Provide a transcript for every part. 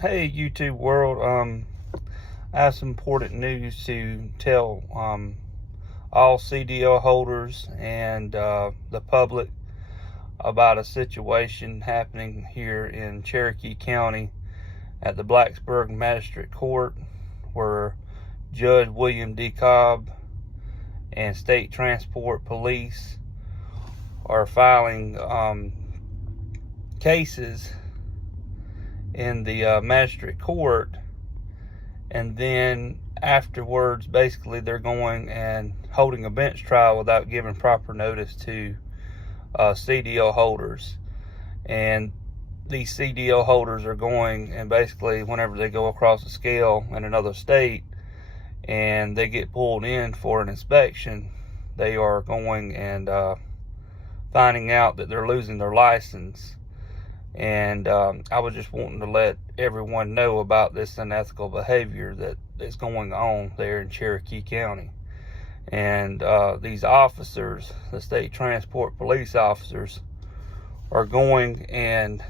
Hey YouTube world, I have some important news to tell all CDL holders and the public about a situation happening here in Cherokee County at the Blacksburg Magistrate Court, where Judge William D. Cobb and State Transport Police are filing cases in the magistrate court, and then afterwards basically they're going and holding a bench trial without giving proper notice to CDL holders. And these CDL holders are going, and basically whenever they go across the scale in another state and they get pulled in for an inspection, they are going and finding out that they're losing their license. And I was just wanting to let everyone know about this unethical behavior that is going on there in Cherokee County. And these officers, the state transport police officers, are going and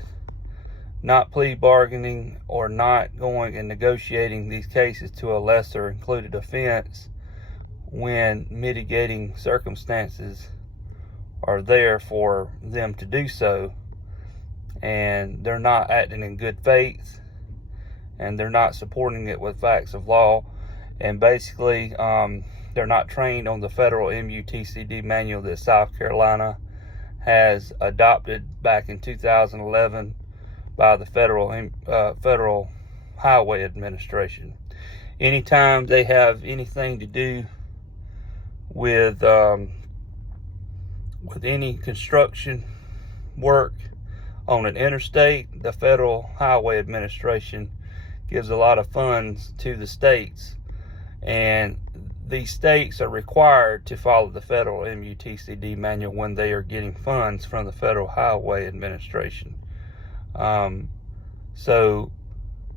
not plea bargaining or not going and negotiating these cases to a lesser included offense when mitigating circumstances are there for them to do so. And they're not acting in good faith, and they're not supporting it with facts of law, and basically they're not trained on the federal MUTCD manual that South Carolina has adopted back in 2011 by the Federal Highway Administration. Anytime they have anything to do with any construction work on an interstate, the Federal Highway Administration gives a lot of funds to the states, and these states are required to follow the federal MUTCD manual when they are getting funds from the Federal Highway Administration. So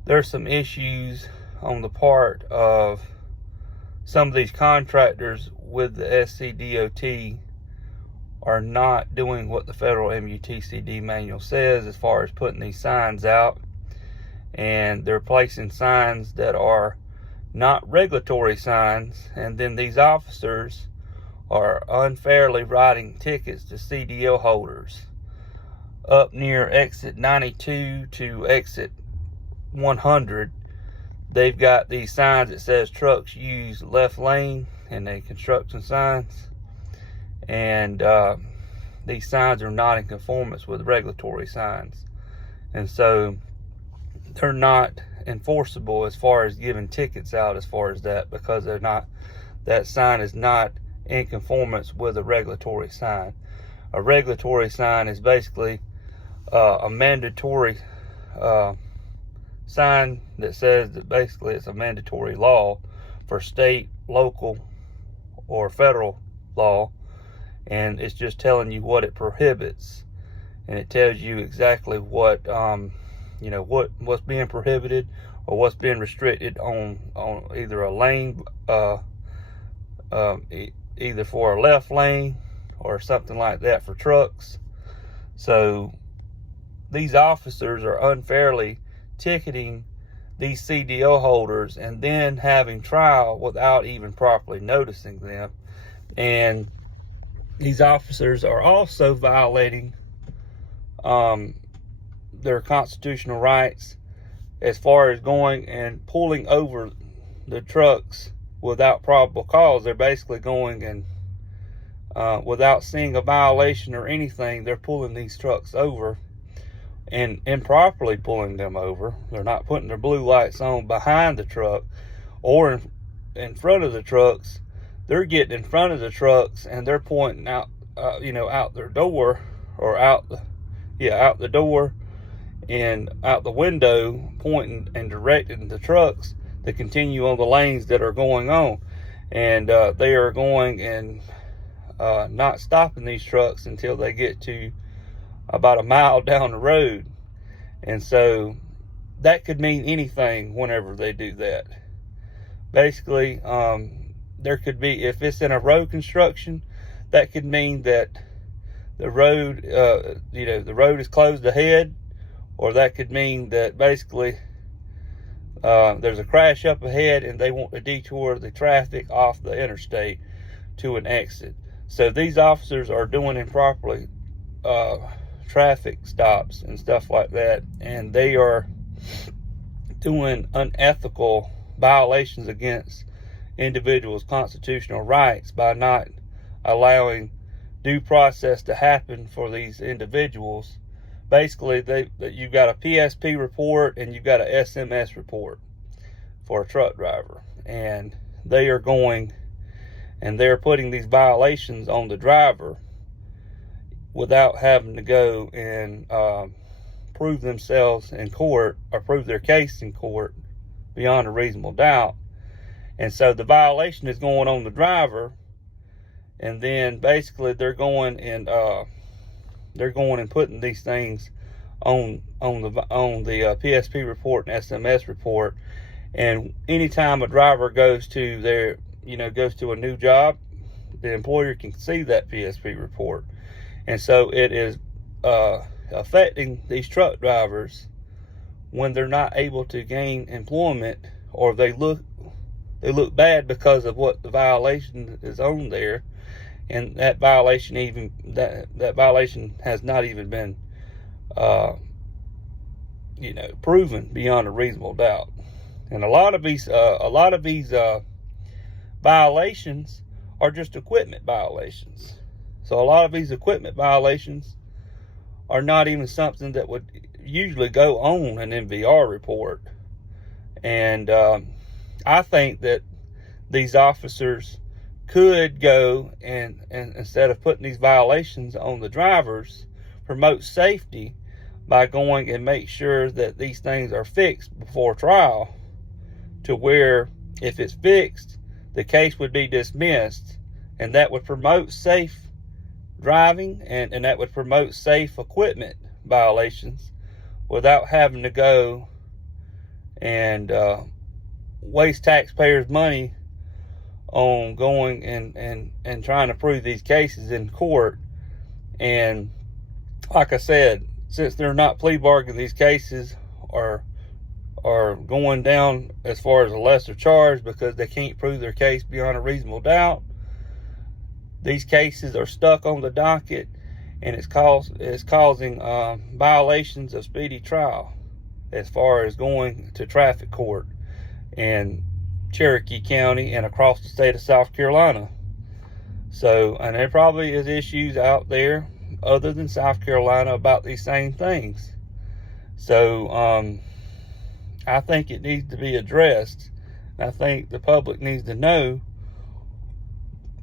there's some issues on the part of some of these contractors with the SCDOT are not doing what the federal MUTCD manual says as far as putting these signs out, and they're placing signs that are not regulatory signs, and then these officers are unfairly writing tickets to CDL holders. Up near exit 92 to exit 100, they've got these signs that says trucks use left lane in the construction signs, and these signs are not in conformance with regulatory signs, and so they're not enforceable as far as giving tickets out as far as that, because they're not, that sign is not in conformance with a regulatory sign. A regulatory sign is basically a mandatory sign that says that basically it's a mandatory law for state, local, or federal law, and it's just telling you what it prohibits, and it tells you exactly what what's being prohibited or what's being restricted on either a lane, either for a left lane or something like that for trucks. So these officers are unfairly ticketing these CDL holders and then having trial without even properly noticing them. And these officers are also violating their constitutional rights as far as going and pulling over the trucks without probable cause. They're basically going and without seeing a violation or anything, they're pulling these trucks over and improperly pulling them over. They're not putting their blue lights on behind the truck or in front of the trucks. They're getting in front of the trucks and they're pointing out, out their door, or out the door and out the window, pointing and directing the trucks to continue on the lanes that are going on. And they are going and not stopping these trucks until they get to about a mile down the road. And so that could mean anything whenever they do that. Basically, there could be, if it's in a road construction, that could mean that the road, the road is closed ahead, or that could mean that basically there's a crash up ahead and they want to detour the traffic off the interstate to an exit. So these officers are doing improperly traffic stops and stuff like that, and they are doing unethical violations against individuals' constitutional rights by not allowing due process to happen for these individuals. Basically, you've got a PSP report and you've got a SMS report for a truck driver, and they are going and they're putting these violations on the driver without having to go and prove themselves in court or prove their case in court beyond a reasonable doubt. And so the violation is going on the driver, and then basically they're going and putting these things on the PSP report and SMS report. And anytime a driver goes to a new job, the employer can see that PSP report. And so it is affecting these truck drivers when they're not able to gain employment, or they look bad because of what the violation is on there, and that violation violation has not even been proven beyond a reasonable doubt. And a lot of these violations are just equipment violations. So a lot of these equipment violations are not even something that would usually go on an MVR report. And I think that these officers could go and instead of putting these violations on the drivers, promote safety by going and make sure that these things are fixed before trial, to where if it's fixed, the case would be dismissed, and that would promote safe driving and that would promote safe equipment violations without having to go and waste taxpayers' money on going and trying to prove these cases in court. And like I said, since they're not plea bargaining, these cases are going down as far as a lesser charge because they can't prove their case beyond a reasonable doubt. These cases are stuck on the docket, and it's causing violations of speedy trial as far as going to traffic court in Cherokee County and across the state of South Carolina. So, and there probably is issues out there other than South Carolina about these same things. So I think it needs to be addressed. I think the public needs to know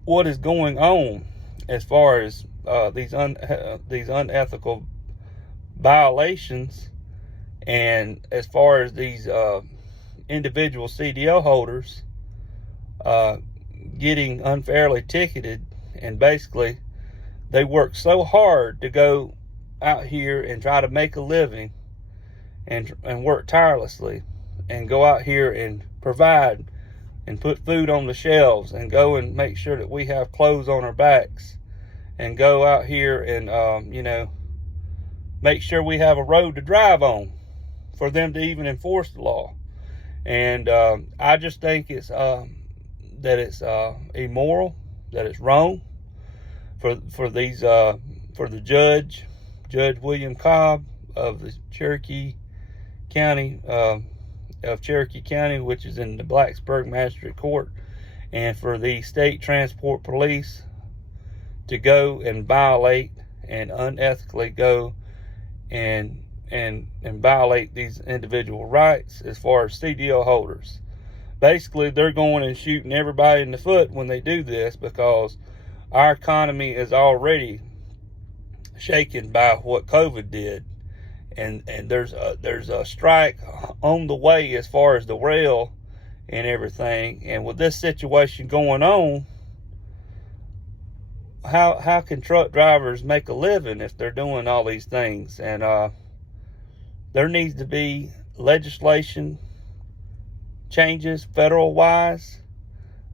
what is going on as far as these unethical violations, and as far as these individual CDL holders getting unfairly ticketed. And basically they work so hard to go out here and try to make a living and work tirelessly and go out here and provide and put food on the shelves and go and make sure that we have clothes on our backs and go out here and make sure we have a road to drive on for them to even enforce the law. And I just think it's that it's immoral, that it's wrong for the Judge William Cobb of the Cherokee County Cherokee County, which is in the Blacksburg Magistrate Court, and for the State Transport Police to go and violate and unethically go and violate these individual rights as far as CDL holders. Basically, they're going and shooting everybody in the foot when they do this, because our economy is already shaken by what COVID did. And there's a strike on the way as far as the rail and everything. And with this situation going on, how can truck drivers make a living if they're doing all these things? And there needs to be legislation changes federal wise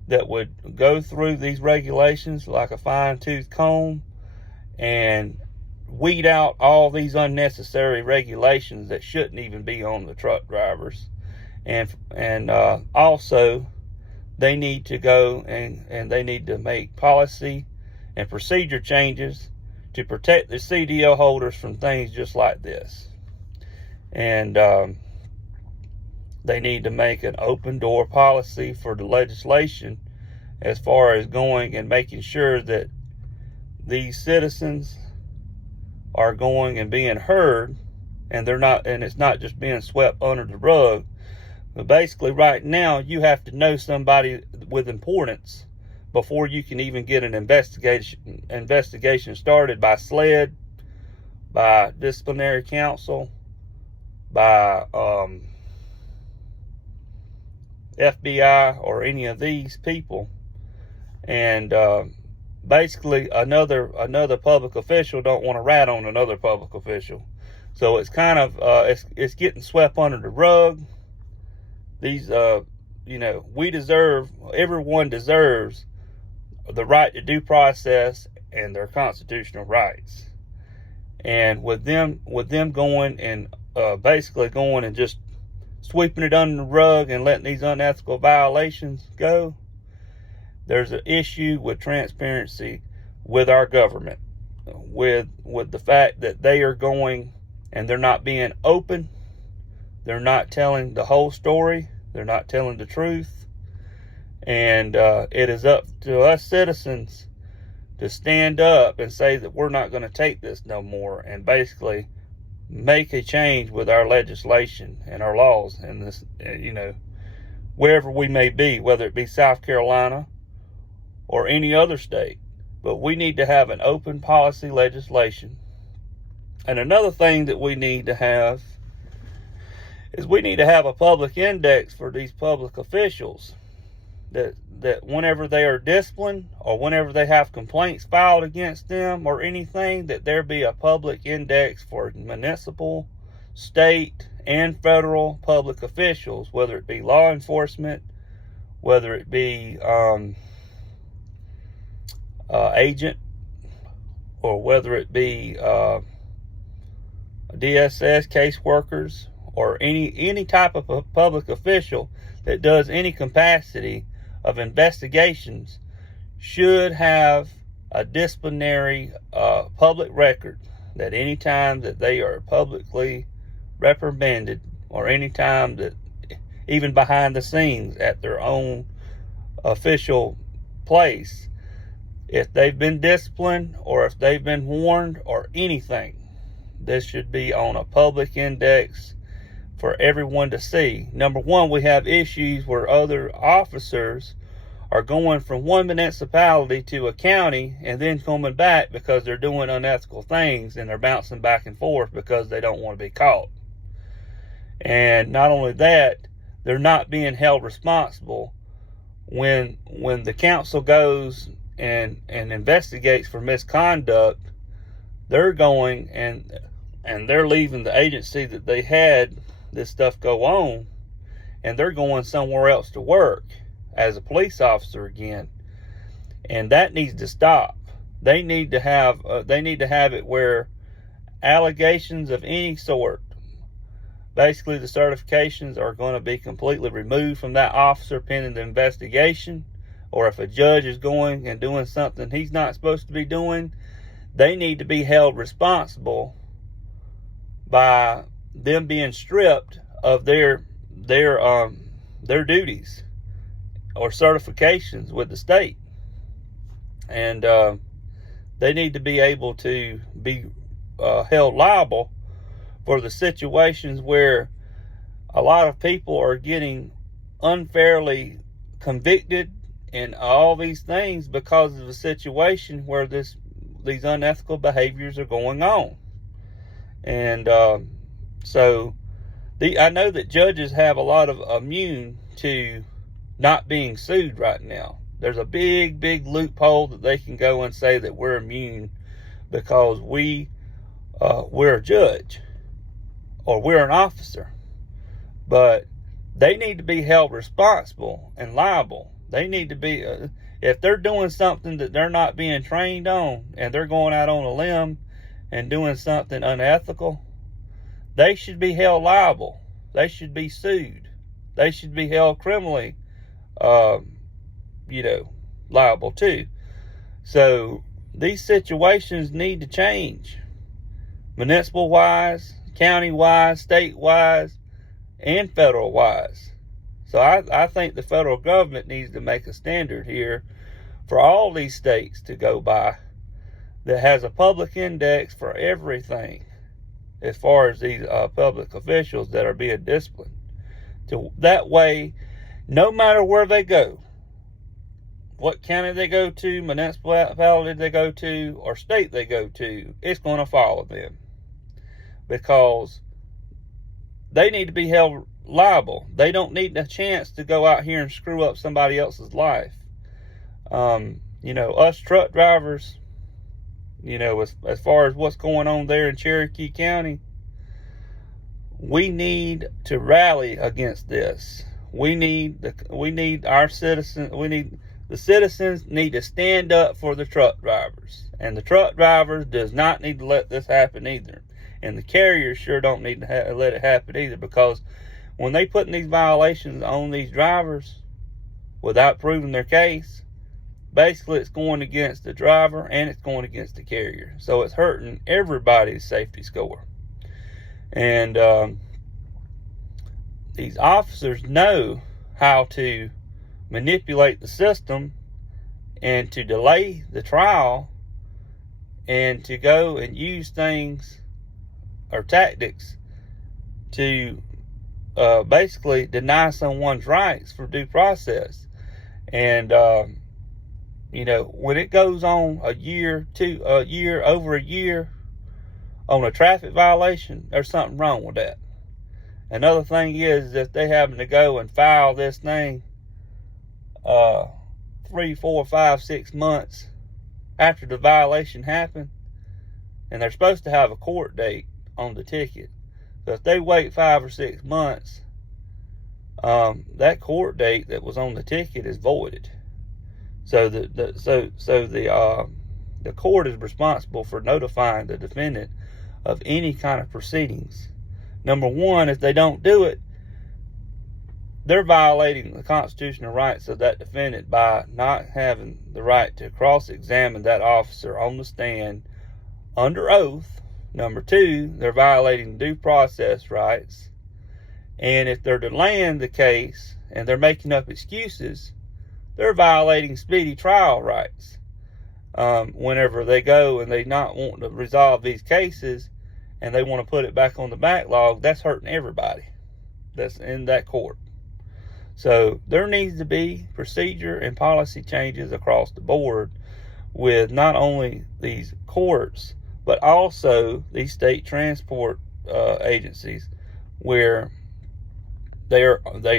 that would go through these regulations like a fine-tooth comb and weed out all these unnecessary regulations that shouldn't even be on the truck drivers, and also they need to go and they need to make policy and procedure changes to protect the CDL holders from things just like this. And they need to make an open door policy for the legislation as far as going and making sure that these citizens are going and being heard, and it's not just being swept under the rug. But basically right now you have to know somebody with importance before you can even get an investigation started by SLED, by disciplinary counsel, by FBI, or any of these people. And basically another public official don't want to rat on another public official. So it's kind of it's getting swept under the rug. These everyone deserves the right to due process and their constitutional rights. And with them going and basically going and just sweeping it under the rug and letting these unethical violations go, there's an issue with transparency with our government, with the fact that they are going and they're not being open. They're not telling the whole story. They're not telling the truth. And it is up to us citizens to stand up and say that we're not going to take this no more, and basically make a change with our legislation and our laws and this, wherever we may be, whether it be South Carolina or any other state. But we need to have an open policy legislation. And another thing that we need to have is we need to have a public index for these public officials, that whenever they are disciplined or whenever they have complaints filed against them or anything, that there be a public index for municipal, state, and federal public officials, whether it be law enforcement, whether it be agent, or whether it be DSS caseworkers, or any type of a public official that does any capacity of investigations, should have a disciplinary public record, that any time that they are publicly reprimanded, or any time that even behind the scenes at their own official place, if they've been disciplined or if they've been warned or anything, this should be on a public index for everyone to see. Number one, we have issues where other officers are going from one municipality to a county and then coming back because they're doing unethical things, and they're bouncing back and forth because they don't want to be caught. And not only that, they're not being held responsible when the council goes and investigates for misconduct. They're going and they're leaving the agency that they had this stuff go on, and they're going somewhere else to work as a police officer again. And that needs to stop. They need to have it where allegations of any sort, basically the certifications are going to be completely removed from that officer pending the investigation. Or if a judge is going and doing something he's not supposed to be doing, they need to be held responsible by them being stripped of their duties or certifications with the state. And they need to be able to be held liable for the situations where a lot of people are getting unfairly convicted and all these things because of the situation where these unethical behaviors are going on. And so I know that judges have a lot of immune to not being sued right now. There's a big loophole that they can go and say that we're immune because we're a judge or we're an officer. But they need to be held responsible and liable. They need to be, if they're doing something that they're not being trained on, and they're going out on a limb and doing something unethical, they should be held liable. They should be sued. they should be held criminally, liable too. So these situations need to change, municipal wise, county wise, state wise, and federal wise. So I think the federal government needs to make a standard here for all these states to go by that has a public index for everything as far as these public officials that are being disciplined. That way, no matter where they go, what county they go to, municipality they go to, or state they go to, it's going to follow them, because they need to be held liable. They don't need a chance to go out here and screw up somebody else's life. Us truck drivers, as far as what's going on there in Cherokee County, we need to rally against this. The citizens need to stand up for the truck drivers, and the truck drivers does not need to let this happen either. And the carriers sure don't need to let it happen either, because when they put these violations on these drivers without proving their case, basically it's going against the driver and it's going against the carrier. So it's hurting everybody's safety score. And these officers know how to manipulate the system and to delay the trial and to go and use things or tactics to basically deny someone's rights for due process. And when it goes on over a year on a traffic violation, there's something wrong with that. Another thing is that they having to go and file this thing 3, 4, 5, 6 months after the violation happened, and they're supposed to have a court date on the ticket. So if they wait 5 or 6 months, that court date that was on the ticket is voided. So the court is responsible for notifying the defendant of any kind of proceedings. Number one, if they don't do it, they're violating the constitutional rights of that defendant by not having the right to cross-examine that officer on the stand under oath. Number two, they're violating due process rights. And if they're delaying the case and they're making up excuses, they're violating speedy trial rights. Whenever they go and they not want to resolve these cases and they want to put it back on the backlog, that's hurting everybody that's in that court. So there needs to be procedure and policy changes across the board with not only these courts, but also these state transport agencies, where they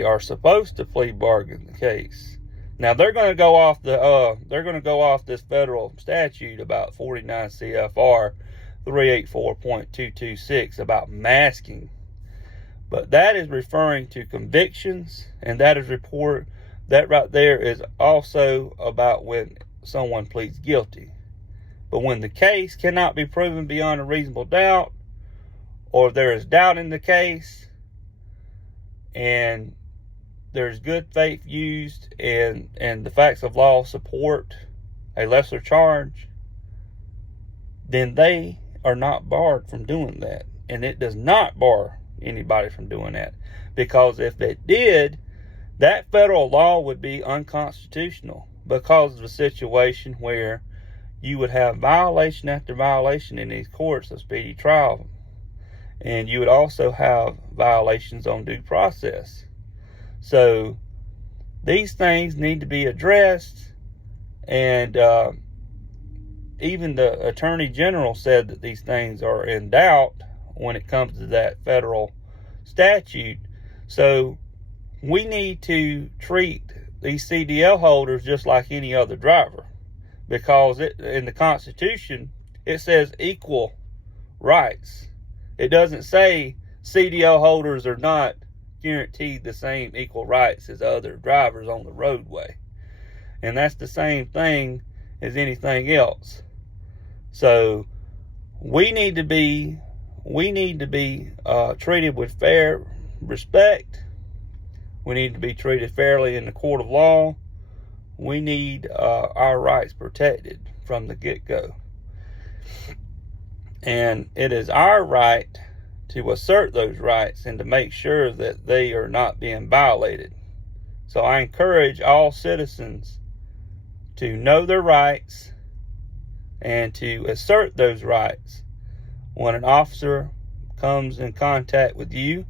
are supposed to plea bargain the case. Now they're going to go off this federal statute about 49 CFR 384.226 about masking. But that is referring to convictions, and that right there is also about when someone pleads guilty. But when the case cannot be proven beyond a reasonable doubt, or there is doubt in the case, and there's good faith used, and the facts of law support a lesser charge, then they are not barred from doing that. And it does not bar anybody from doing that, because if it did, that federal law would be unconstitutional, because of the situation where you would have violation after violation in these courts of speedy trial, and you would also have violations on due process. So these things need to be addressed, and even the Attorney General said that these things are in doubt when it comes to that federal statute. So we need to treat these CDL holders just like any other driver, because in the Constitution it says equal rights. It doesn't say CDL holders are not guaranteed the same equal rights as other drivers on the roadway, and that's the same thing as anything else. So we need to be treated with fair respect. We need to be treated fairly in the court of law. We need our rights protected from the get-go. And it is our right to assert those rights and to make sure that they are not being violated. So I encourage all citizens to know their rights and to assert those rights when an officer comes in contact with you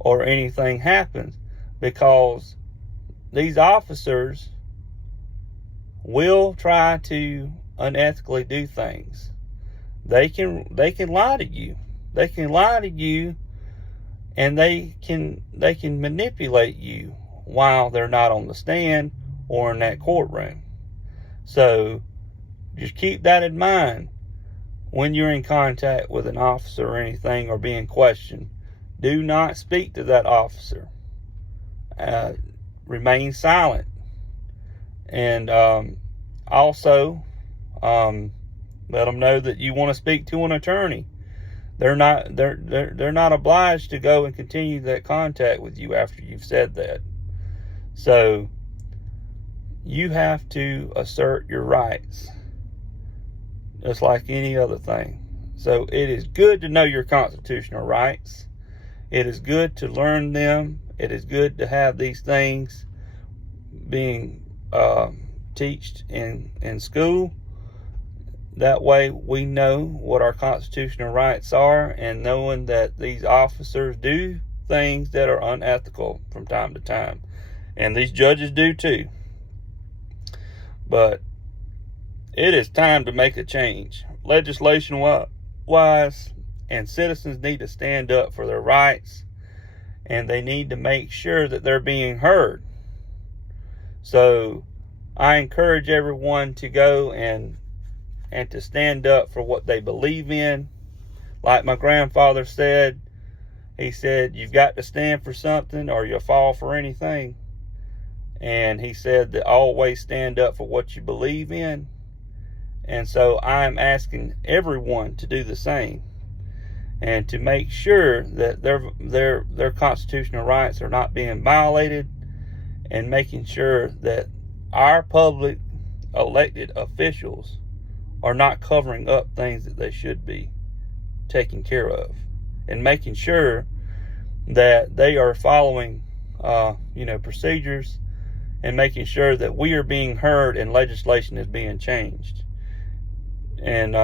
or anything happens, because these officers will try to unethically do things. They can lie to you. They can lie to you, and they can manipulate you while they're not on the stand or in that courtroom. So just keep that in mind when you're in contact with an officer or anything, or being questioned. Do not speak to that officer. Remain silent. And also let them know that you want to speak to an attorney. They're not obliged to go and continue that contact with you after you've said that. So you have to assert your rights, just like any other thing. So it is good to know your constitutional rights. It is good to learn them. It is good to have these things being taught in school. That way we know what our constitutional rights are, and knowing that these officers do things that are unethical from time to time. And these judges do too. But it is time to make a change. Legislation-wise, and citizens need to stand up for their rights, and they need to make sure that they're being heard. So I encourage everyone to go and to stand up for what they believe in. Like my grandfather said, he said, you've got to stand for something or you'll fall for anything. And he said that always stand up for what you believe in. And so I'm asking everyone to do the same, and to make sure that their constitutional rights are not being violated, and making sure that our public elected officials are not covering up things that they should be taking care of, and making sure that they are following procedures, and making sure that we are being heard and legislation is being changed. And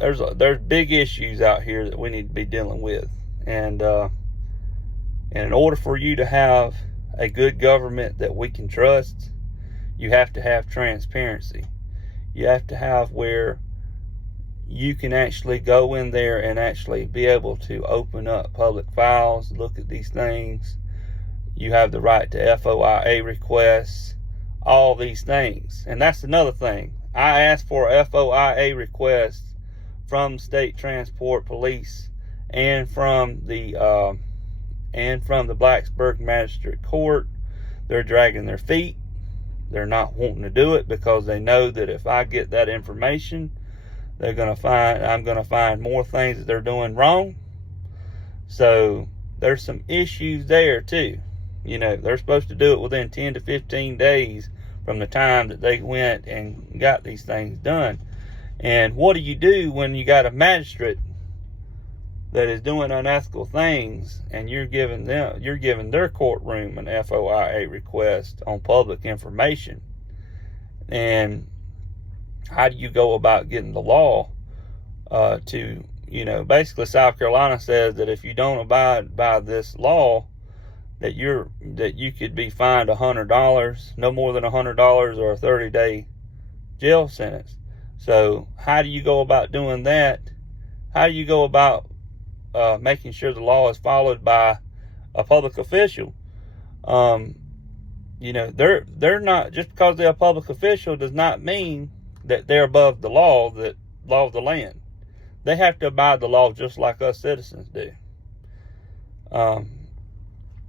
there's big issues out here that we need to be dealing with, and in order for you to have a good government that we can trust, you have to have transparency. You have to have where you can actually go in there and actually be able to open up public files, look at these things. You have the right to FOIA requests, all these things. And that's another thing. I asked for a FOIA request from State Transport Police and from the Blacksburg Magistrate Court. They're dragging their feet. They're not wanting to do it because they know that if I get that information, I'm going to find more things that they're doing wrong. So there's some issues there too. They're supposed to do it within 10 to 15 days from the time that they went and got these things done. And what do you do when you got a magistrate that is doing unethical things, and you're giving their courtroom an FOIA request on public information? And how do you go about getting the law to, basically South Carolina says that if you don't abide by this law, that you could be fined $100, no more than $100, or a 30-day jail sentence. So how do you go about doing that? How do you go about making sure the law is followed by a public official? They're not, just because they're a public official does not mean that they're above the law, the law of the land. They have to abide the law just like us citizens do.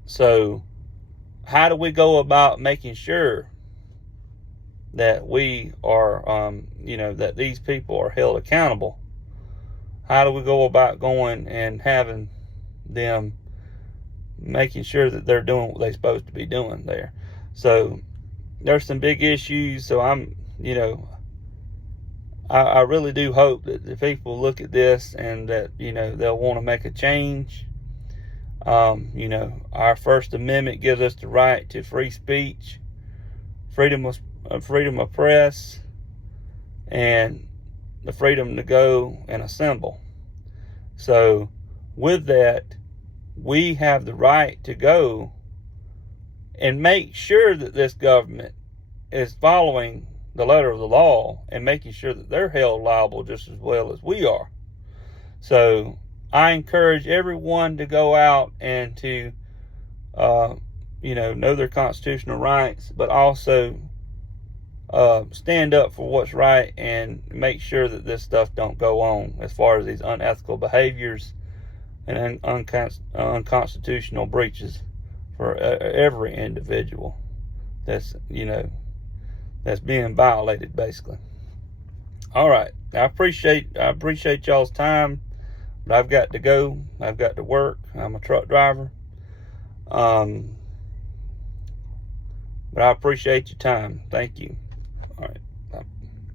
So how do we go about making sure that we are, that these people are held accountable? How do we go about going and having, them making sure that they're doing what they're supposed to be doing there. So there's some big issues. So I really do hope that the people look at this and that, they'll want to make a change. Our First Amendment gives us the right to free speech, freedom of press, and the freedom to go and assemble. So with that, we have the right to go and make sure that this government is following the letter of the law and making sure that they're held liable just as well as we are. So I encourage everyone to go out and to, know their constitutional rights, but also stand up for what's right and make sure that this stuff don't go on as far as these unethical behaviors and unconstitutional breaches for every individual that's being violated, basically. All right, I appreciate y'all's time, but I've got to go. I've got to work. I'm a truck driver. But I appreciate your time. Thank you. All right.